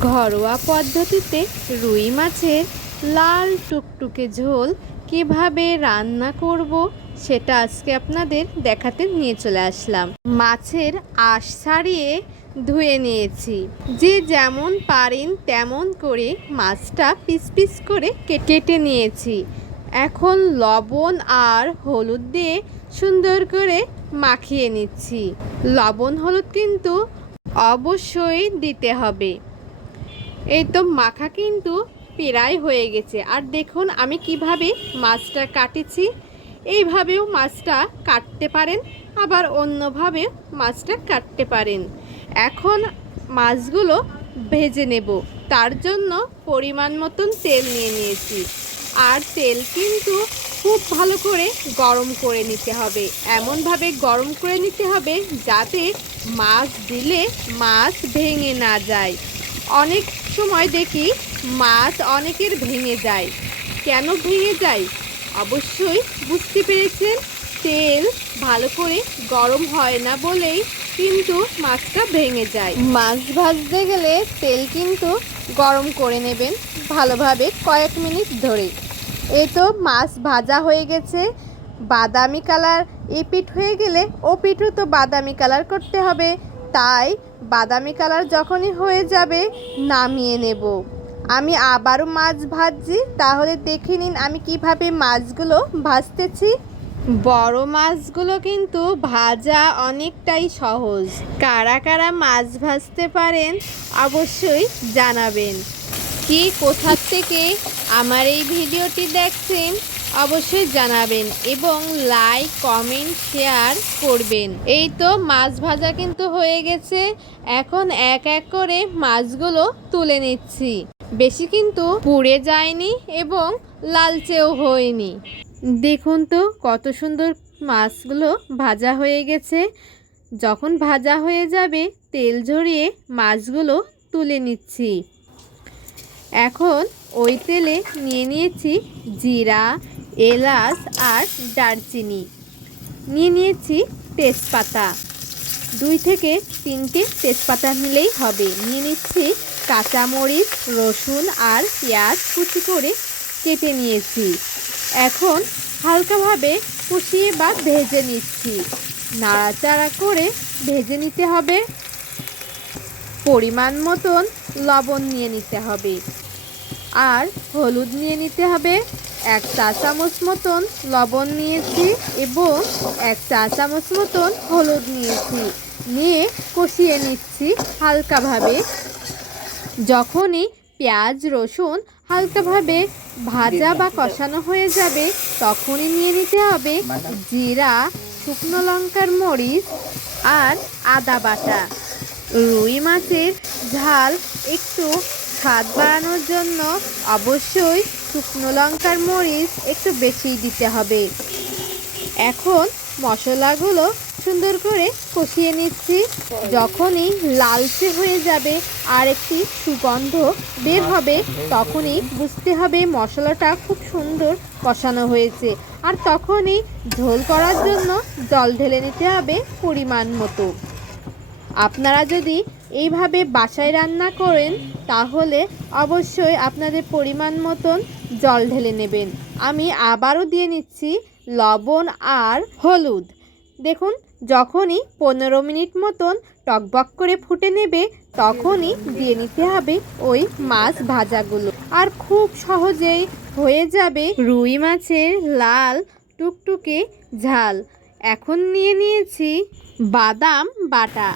ঘরোয়া পদ্ধতিতে রুই মাছের লাল টুকটুকে ঝোল কীভাবে রান্না করব সেটা আজকে আপনাদের দেখাতে নিয়ে চলে আসলাম। মাছের আশ ছাড়িয়ে ধুয়ে নিয়েছি। যে যেমন পারেন তেমন করে মাছটা পিস পিস করে কেটে নিয়েছি। এখন লবণ আর হলুদ দিয়ে সুন্দর করে মাখিয়ে নিচ্ছি। লবণ হলুদ কিন্তু অবশ্যই দিতে হবে। এই তো মাখা কিন্তু প্রায় হয়ে গেছে। আর দেখুন আমি কীভাবে মাছটা কাটেছি। এইভাবেও মাছটা কাটতে পারেন, আবার অন্যভাবেও মাছটা কাটতে পারেন। এখন মাছগুলো ভেজে নেব। তার জন্য পরিমাণ মতন তেল নিয়ে নিয়েছি। আর তেল কিন্তু খুব ভালো করে গরম করে নিতে হবে। এমনভাবে গরম করে নিতে হবে যাতে মাছ দিলে মাছ ভেঙে না যায়। অনেক সময় দেখি মাছ অনেকের ভেঙে যায়। কেন ভেঙে যায়? অবশ্যই বুঝতে পেরেছেন, তেল ভালো করে গরম হয় না বলেই কিন্তু মাছটা ভেঙে যায়। মাছ ভাজতে গেলে তেল কিন্তু গরম করে নেবেন ভালোভাবে কয়েক মিনিট ধরে। এ তো মাছ ভাজা হয়ে গেছে, বাদামি কালার এপিট হয়ে গেলে ও পিঠও তো বাদামি কালার করতে হবে। তাই বাদামি কালার যখনই হয়ে যাবে নামিয়ে নেব। আমি আবারও মাছ ভাজছি, তাহলে দেখে নিন আমি কীভাবে মাছগুলো ভাজতেছি। বড় মাছগুলো কিন্তু ভাজা অনেকটাই সহজ। কারা কারা মাছ ভাজতে পারেন অবশ্যই জানাবেন। কি কোথা থেকে আমার এই ভিডিওটি দেখছেন অবশ্যই জানাবেন এবং লাইক কমেন্ট শেয়ার করবেন। এই তো মাছ ভাজা কিন্তু হয়ে গেছে। এখন এক এক করে মাছগুলো তুলে নিচ্ছি। বেশি কিন্তু পুড়ে যায়নি এবং লালচেও হয়নি। দেখুন তো কত সুন্দর মাছগুলো ভাজা হয়ে গেছে। যখন ভাজা হয়ে যাবে, তেল ঝরিয়ে মাছগুলো তুলে নিচ্ছি। এখন ওই তেলে নিয়ে নিয়েছি জিরা এলাচ আর দারচিনি। নিয়ে নিয়েছি তেজপাতা। দুই থেকে তিনটে তেজপাতা নিলেই হবে। নিয়ে নিচ্ছি কাঁচামরিচ, রসুন আর পেঁয়াজ কুচি করে কেটে নিয়েছি। এখন হালকাভাবে কষিয়ে বা ভেজে নিচ্ছি। নাড়াচাড়া করে ভেজে নিতে হবে। পরিমাণ মতন লবণ নিয়ে নিতে হবে। আর হলুদ নিয়ে নিতে হবে। এক চা চামচ মতন লবণ নিয়েছি এবং এক চা চামচ মতন হলুদ নিয়েছি। নিয়ে কষিয়ে নিচ্ছি হালকাভাবে। যখনই পেঁয়াজ, রসুন হালকাভাবে ভাজা বা কষানো হয়ে যাবে, তখনই নিয়ে নিতে হবে জিরা, শুকনো লঙ্কার মরিচ আর আদা বাটা। রুই মাছের ঝাল একটু স্বাদ বাড়ানোর জন্য অবশ্যই শুকনো লঙ্কার মরিচ একটু বেশিই দিতে হবে। এখন মশলাগুলো সুন্দর করে কষিয়ে নিচ্ছি। যখনই লালচে হয়ে যাবে আর একটি সুগন্ধ বের হবে, তখনই বুঝতে হবে মশলাটা খুব সুন্দর কষানো হয়েছে। আর তখনই ঝোল করার জন্য জল ঢেলে নিতে হবে পরিমাণ মতো। আপনারা যদি এইভাবে বাসায় রান্না করেন, তাহলে অবশ্যই আপনাদের পরিমাণ মতন জল ঢেলে নেবেন। আমি আবারও দিয়ে নিচ্ছি লবণ আর হলুদ। দেখুন, যখনই পনেরো মিনিট মতন টকবক করে ফুটে নেবে, তখনই দিয়ে নিতে হবে ওই মাছ ভাজাগুলো। আর খুব সহজেই হয়ে যাবে রুই মাছের লাল টুকটুকে ঝাল। এখন নিয়ে নিয়েছি বাদাম বাটা।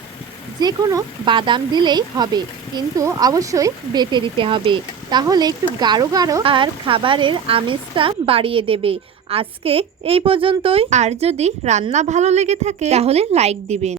যে কোনো বাদাম দিলেই হবে, কিন্তু অবশ্যই বেটে দিতে হবে। তাহলে একটু গাঢ় গাঢ় আর খাবারের আমেজটা বাড়িয়ে দেবে। আজকে এই পর্যন্তই। আর যদি রান্না ভালো লেগে থাকে, তাহলে লাইক দিবেন।